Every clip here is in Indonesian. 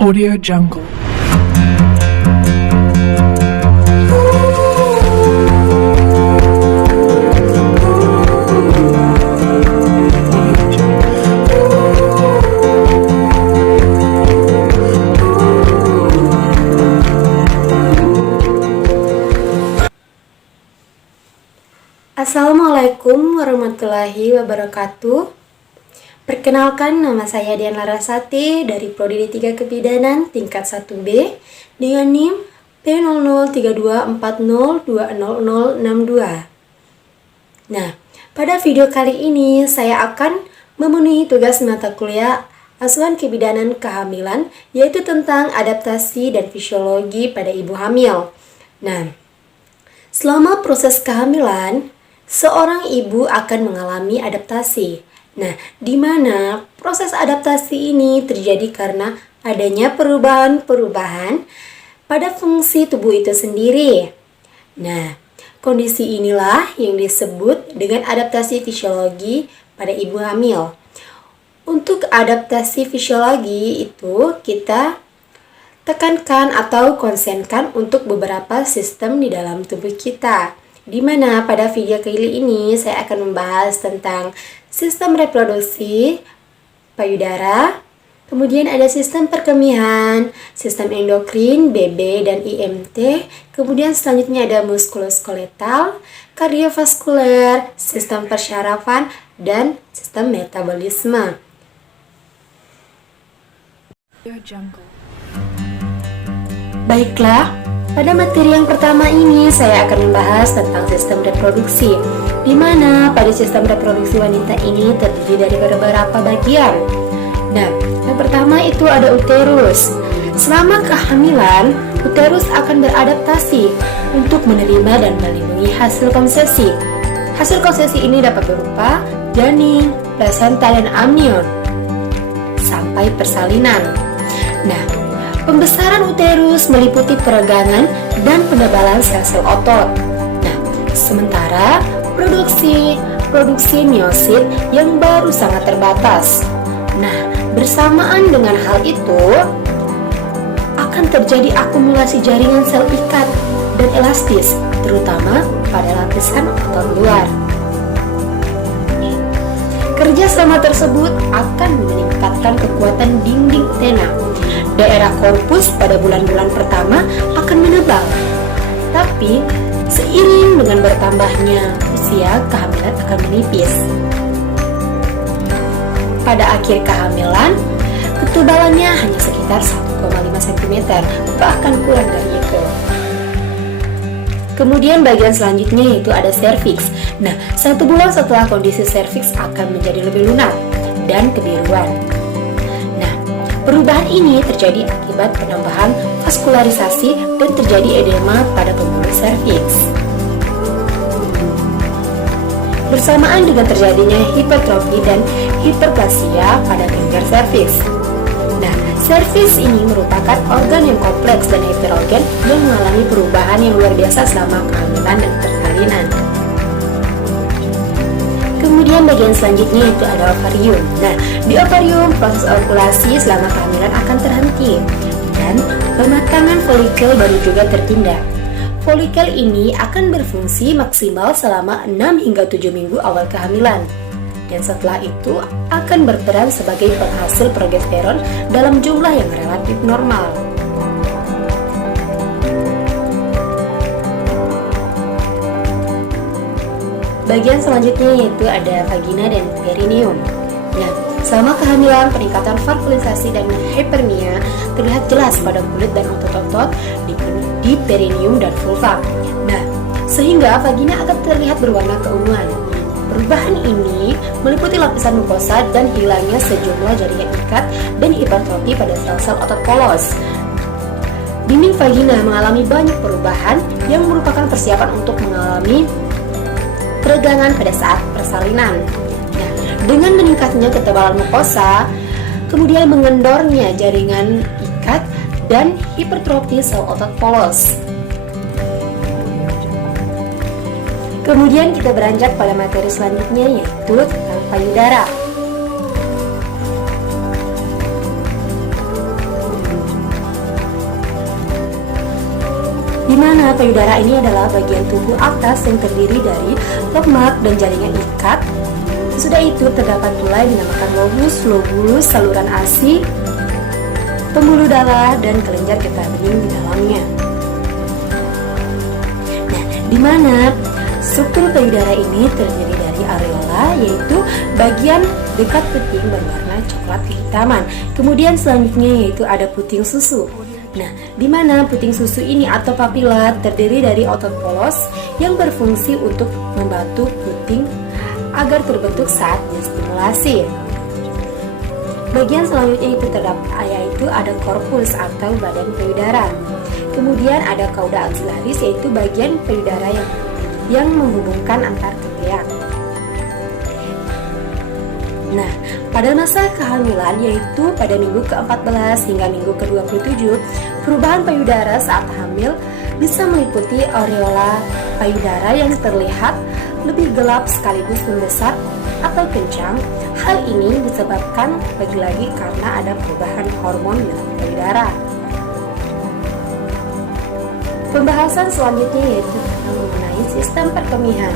Audio Jungle. Assalamualaikum warahmatullahi wabarakatuh. Perkenalkan, nama saya Dian Larasati dari Prodi D3 Kebidanan tingkat 1B dengan NIM P003240200062. Nah, pada video kali ini saya akan memenuhi tugas mata kuliah Asuhan Kebidanan Kehamilan, yaitu tentang adaptasi dan fisiologi pada ibu hamil. Nah, selama proses kehamilan, seorang ibu akan mengalami adaptasi. Nah, di mana proses adaptasi ini terjadi karena adanya perubahan-perubahan pada fungsi tubuh itu sendiri. Nah, kondisi inilah yang disebut dengan adaptasi fisiologi pada ibu hamil. Untuk adaptasi fisiologi itu kita tekankan atau konsenkan untuk beberapa sistem di dalam tubuh kita. Di mana pada video kali ini saya akan membahas tentang sistem reproduksi payudara, kemudian ada sistem perkemihan, sistem endokrin, BB dan IMT, kemudian selanjutnya ada muskuloskeletal, kardiovaskuler, sistem persyarafan, dan sistem metabolisme. Audio Jungle. Baiklah, pada materi yang pertama ini saya akan membahas tentang sistem reproduksi, di mana pada sistem reproduksi wanita ini terdiri dari beberapa bagian. Nah, yang pertama itu ada uterus. Selama kehamilan, uterus akan beradaptasi untuk menerima dan melindungi hasil konsepsi. Hasil konsepsi ini dapat berupa janin, plasenta, dan amnion sampai persalinan. Nah, pembesaran uterus meliputi peregangan dan penebalan sel-sel otot. Nah, sementara produksi miosit yang baru sangat terbatas. Nah, bersamaan dengan hal itu akan terjadi akumulasi jaringan sel ikat dan elastis, terutama pada lapisan otot luar. Kerja sama tersebut akan meningkatkan kekuatan dinding utena. Daerah korpus pada bulan-bulan pertama akan menebal, tapi seiring dengan bertambahnya usia, kehamilan akan menipis. Pada akhir kehamilan, ketebalannya hanya sekitar 1,5 cm, bahkan kurang dari itu. Kemudian bagian selanjutnya yaitu ada serviks. Nah, 1 bulan setelah kondisi serviks akan menjadi lebih lunak dan kebiruan. Perubahan ini terjadi akibat penambahan vaskularisasi dan terjadi edema pada pembuluh serviks. Bersamaan dengan terjadinya hipertrofi dan hiperplasia pada lingkar serviks. Nah, serviks ini merupakan organ yang kompleks dan heterogen yang mengalami perubahan yang luar biasa selama kehamilan dan persalinan. Kemudian bagian selanjutnya itu ada ovarium. Nah, di ovarium proses ovulasi selama kehamilan akan terhenti dan pematangan folikel baru juga tertunda. Folikel ini akan berfungsi maksimal selama 6 hingga 7 minggu awal kehamilan. Dan setelah itu akan berperan sebagai penghasil progesteron dalam jumlah yang relatif normal. Bagian selanjutnya yaitu ada vagina dan perineum. Nah, selama kehamilan peningkatan vaskulisasi dan hyperemia terlihat jelas pada kulit dan otot-otot di perineum dan vulva. Nah, sehingga vagina akan terlihat berwarna keunguan. Perubahan ini meliputi lapisan mukosa dan hilangnya sejumlah jaringan ikat dan hipertrofi pada sel-sel otot polos. Dinding vagina mengalami banyak perubahan yang merupakan persiapan untuk mengalami peregangan pada saat persalinan. Nah, dengan meningkatnya ketebalan mukosa, kemudian mengendornya jaringan ikat dan hipertrofi sel otot polos. Kemudian kita beranjak pada materi selanjutnya yaitu tentang payudara. mana payudara ini adalah bagian tubuh atas yang terdiri dari lemak dan jaringan ikat. Sesudah itu terdapat pula yang dinamakan lobus, lobulus, saluran ASI, pembuluh darah, dan kelenjar getah bening di dalamnya. Nah, di mana struktur payudara ini terdiri dari areola, yaitu bagian dekat puting berwarna coklat kehitaman. Kemudian selanjutnya yaitu ada puting susu. Nah, di mana puting susu ini atau papila terdiri dari otot polos yang berfungsi untuk membantu puting agar terbentuk saat distimulasi. Bagian selanjutnya itu terdapat yaitu ada korpus atau badan payudara. Kemudian ada cauda axillaris, yaitu bagian payudara yang menghubungkan antar ketiak. Nah, pada masa kehamilan yaitu pada minggu ke-14 hingga minggu ke-27, perubahan payudara saat hamil bisa meliputi areola payudara yang terlihat lebih gelap sekaligus membesar atau kencang. Hal ini disebabkan lagi-lagi karena ada perubahan hormon dalam payudara. Pembahasan selanjutnya yaitu mengenai sistem perkemihan.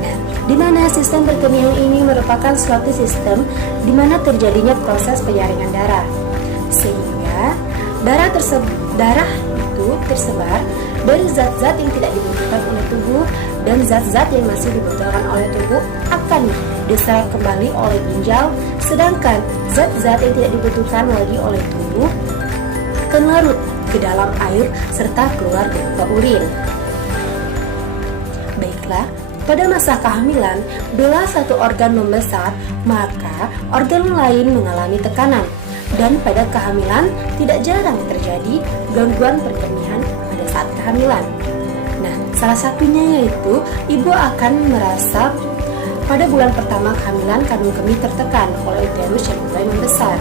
Nah, di mana sistem perkemihan ini merupakan suatu sistem di mana terjadinya proses penyaringan darah, sehingga darah itu tersebar dari zat-zat yang tidak dibutuhkan oleh tubuh dan zat-zat yang masih dibutuhkan oleh tubuh akan diserap kembali oleh ginjal, sedangkan zat-zat yang tidak dibutuhkan lagi oleh tubuh akan larut ke dalam air serta keluar berupa urin. Baiklah, pada masa kehamilan, bila satu organ membesar, maka organ lain mengalami tekanan. Dan pada kehamilan tidak jarang terjadi gangguan perkemihan pada saat kehamilan. Nah, salah satunya yaitu ibu akan merasa pada bulan pertama kehamilan kandung kemih tertekan oleh uterus yang mulai membesar.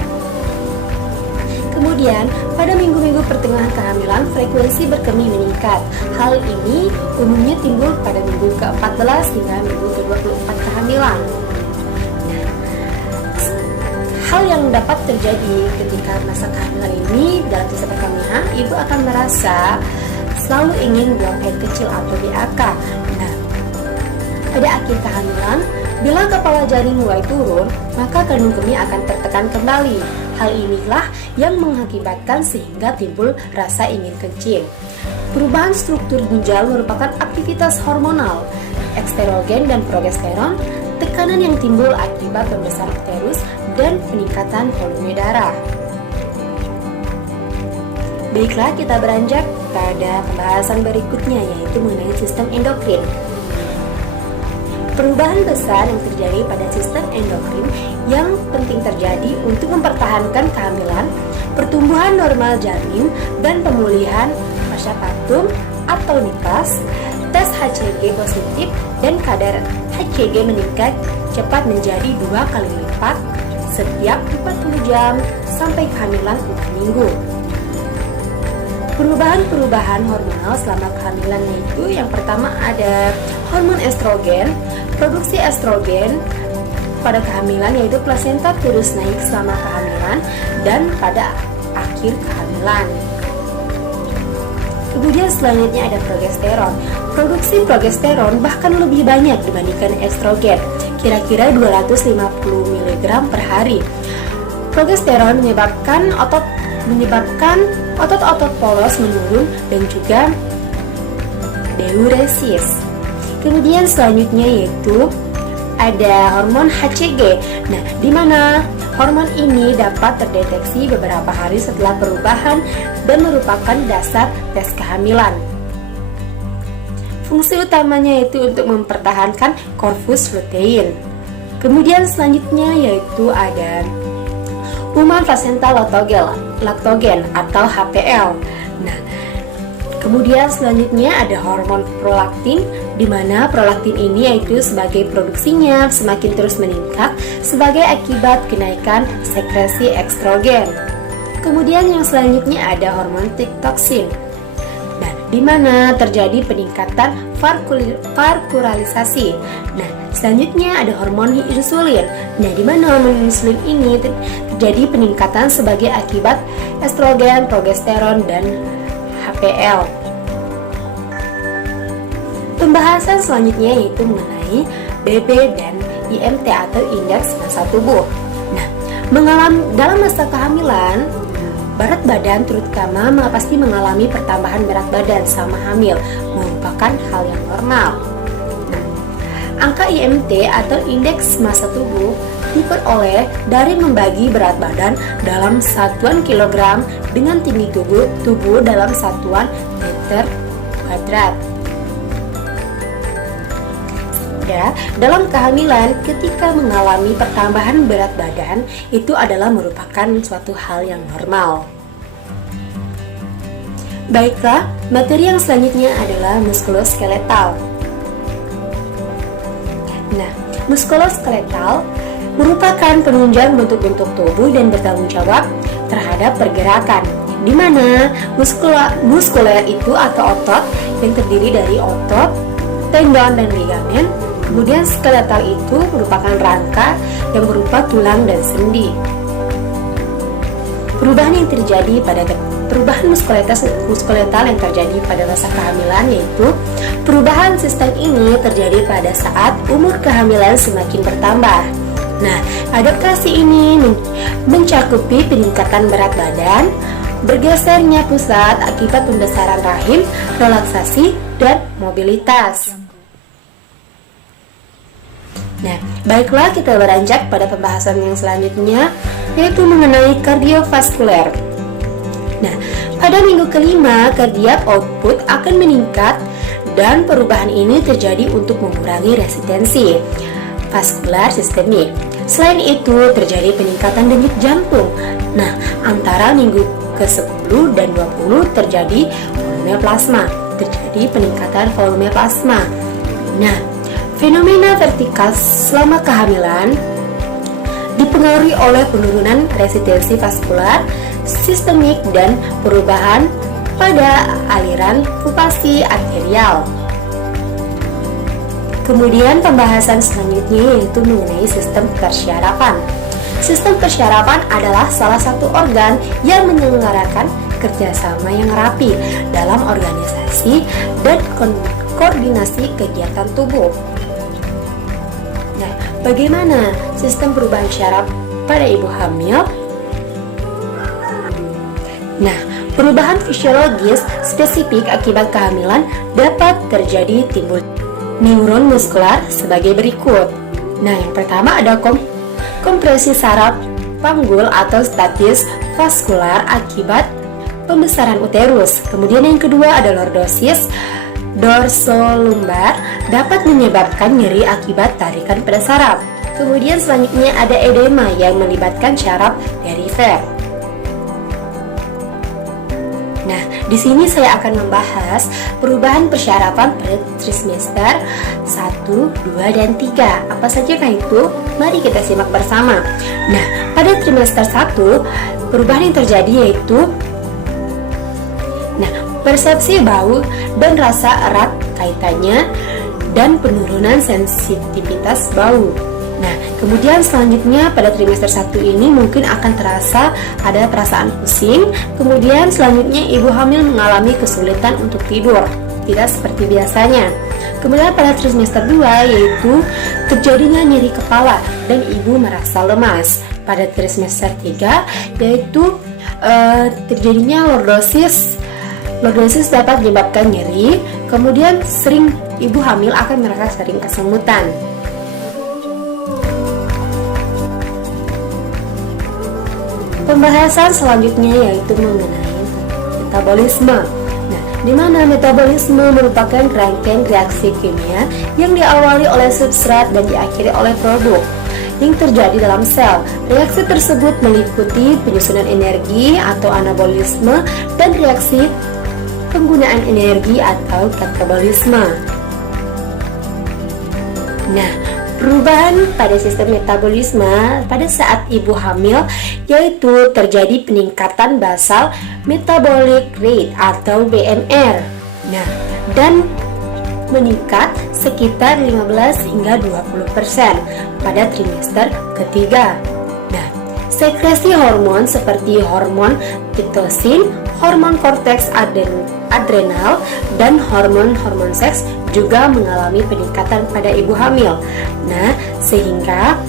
Kemudian, pada minggu-minggu pertengahan kehamilan, frekuensi berkemih meningkat. Hal ini umumnya timbul pada minggu ke-14 hingga minggu ke-24 kehamilan. Hal yang dapat terjadi ketika masa kehamilan ini dalam sistem perkemihan, ibu akan merasa selalu ingin buang air kecil atau BAK. Nah, pada akhir kehamilan, bila kepala janin mulai turun, maka kandung kemih akan tertekan kembali. Hal inilah yang mengakibatkan sehingga timbul rasa ingin kencing. Perubahan struktur ginjal merupakan aktivitas hormonal, estrogen dan progesteron, tekanan yang timbul akibat pembesar uterus, dan peningkatan volume darah. Baiklah, kita beranjak pada pembahasan berikutnya yaitu mengenai sistem endokrin. Perubahan besar yang terjadi pada sistem endokrin yang penting terjadi untuk mempertahankan kehamilan, pertumbuhan normal janin, dan pemulihan fascia patum atau nifas. Tes HCG positif dan kadar HCG meningkat cepat menjadi 2 kali lipat setiap 40 jam sampai kehamilan 4 minggu. Perubahan-perubahan hormonal selama kehamilan yaitu yang pertama ada hormon estrogen. Produksi estrogen pada kehamilan yaitu plasenta terus naik selama kehamilan dan pada akhir kehamilan. Kemudian selanjutnya ada progesteron. Produksi progesteron bahkan lebih banyak dibandingkan estrogen, kira-kira 250 mg per hari. Progesteron menyebabkan otot-otot polos menurun dan juga diuresis. Kemudian selanjutnya yaitu ada hormon HCG. Nah, di mana hormon ini dapat terdeteksi beberapa hari setelah perubahan dan merupakan dasar tes kehamilan. Fungsi utamanya yaitu untuk mempertahankan korpus lutein. Kemudian selanjutnya yaitu ada human placenta lactogen atau HPL. Nah, kemudian selanjutnya ada hormon prolaktin, di mana prolaktin ini yaitu sebagai produksinya semakin terus meningkat sebagai akibat kenaikan sekresi estrogen. Kemudian yang selanjutnya ada hormon toksin. Nah, di mana terjadi peningkatan vaskularilisasi. Nah, selanjutnya ada hormon insulin. Nah, di mana hormon insulin ini terjadi peningkatan sebagai akibat estrogen, progesteron, dan HPL. Pembahasan selanjutnya yaitu mengenai BB dan IMT atau indeks massa tubuh. Nah, dalam masa kehamilan, berat badan terutama pasti mengalami pertambahan berat badan sama hamil merupakan hal yang normal. Nah, angka IMT atau indeks massa tubuh diperoleh dari membagi berat badan dalam satuan kilogram dengan tinggi tubuh dalam satuan meter kuadrat. Ya, dalam kehamilan ketika mengalami pertambahan berat badan itu adalah merupakan suatu hal yang normal. Baiklah, materi yang selanjutnya adalah muskuloskeletal. Nah, muskuloskeletal merupakan penunjang bentuk-bentuk tubuh dan bertanggung jawab terhadap pergerakan, di mana muskuler itu atau otot yang terdiri dari otot, tendon, dan ligamen. Kemudian skeletal itu merupakan rangka yang berupa tulang dan sendi. Perubahan muskuletal yang terjadi pada masa kehamilan yaitu perubahan sistem ini terjadi pada saat umur kehamilan semakin bertambah. Nah, adaptasi ini mencakupi peningkatan berat badan, bergesernya pusat akibat pembesaran rahim, relaksasi, dan mobilitas. Nah, baiklah kita beranjak pada pembahasan yang selanjutnya yaitu mengenai kardiovaskuler. Nah, pada minggu kelima cardiac output akan meningkat dan perubahan ini terjadi untuk mengurangi resistensi vaskular sistemik. Selain itu terjadi peningkatan denyut jantung. Nah, antara minggu ke-10 dan 20 terjadi peningkatan volume plasma. Nah, fenomena vertikal selama kehamilan dipengaruhi oleh penurunan resistensi vaskular sistemik dan perubahan pada aliran pupasi arterial. Kemudian pembahasan selanjutnya yaitu mengenai sistem persyarafan. Sistem persyarafan adalah salah satu organ yang menyelenggarakan kerjasama yang rapi dalam organisasi dan koordinasi kegiatan tubuh. Nah, bagaimana sistem perubahan syaraf pada ibu hamil? Nah, perubahan fisiologis spesifik akibat kehamilan dapat terjadi timbul neuron muskular sebagai berikut. Nah, yang pertama ada kompresi saraf panggul atau stasis vaskular akibat pembesaran uterus. Kemudian yang kedua ada lordosis dorsolumbar dapat menyebabkan nyeri akibat tarikan pada saraf. Kemudian selanjutnya ada edema yang melibatkan syaraf perifer. Nah, di sini saya akan membahas perubahan persyarafan pada trimester 1, 2, dan 3. Apa sajakah itu? Mari kita simak bersama. Nah, pada trimester 1, perubahan yang terjadi yaitu persepsi bau dan rasa erat kaitannya dan penurunan sensitivitas bau. Nah, kemudian selanjutnya pada trimester 1 ini mungkin akan terasa ada perasaan pusing. Kemudian selanjutnya ibu hamil mengalami kesulitan untuk tidur, tidak seperti biasanya. Kemudian pada trimester 2 yaitu terjadinya nyeri kepala dan ibu merasa lemas. Pada trimester 3 yaitu terjadinya lordosis. Lordosis dapat menyebabkan nyeri. Kemudian ibu hamil akan merasa sering kesemutan. Pembahasan selanjutnya yaitu mengenai metabolisme. Nah, di mana metabolisme merupakan rangkaian reaksi kimia yang diawali oleh substrat dan diakhiri oleh produk yang terjadi dalam sel. Reaksi tersebut meliputi penyusunan energi atau anabolisme dan reaksi penggunaan energi atau katabolisme. Nah, perubahan pada sistem metabolisme pada saat ibu hamil yaitu terjadi peningkatan basal metabolic rate atau BMR. Nah, dan meningkat sekitar 15 hingga 20% pada trimester ketiga. Nah, sekresi hormon seperti hormon pitocin, hormon korteks adrenal, dan hormon seks juga mengalami peningkatan pada ibu hamil. Nah, sehingga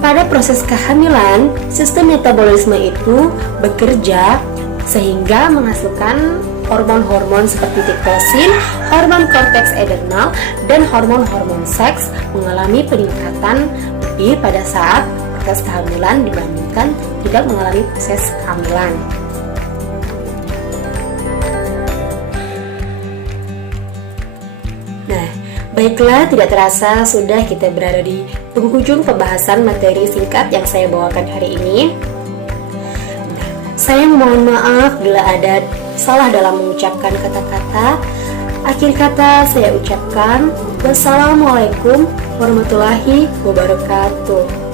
pada proses kehamilan, sistem metabolisme itu bekerja sehingga menghasilkan hormon-hormon seperti tiptosin, hormon korteks adrenal, dan hormon seks mengalami peningkatan lebih pada saat proses kehamilan dibandingkan tidak mengalami proses kehamilan. Nah, baiklah, tidak terasa sudah kita berada di penghujung pembahasan materi singkat yang saya bawakan hari ini. Saya mohon maaf bila ada salah dalam mengucapkan kata-kata. Akhir kata saya ucapkan wassalamualaikum warahmatullahi wabarakatuh.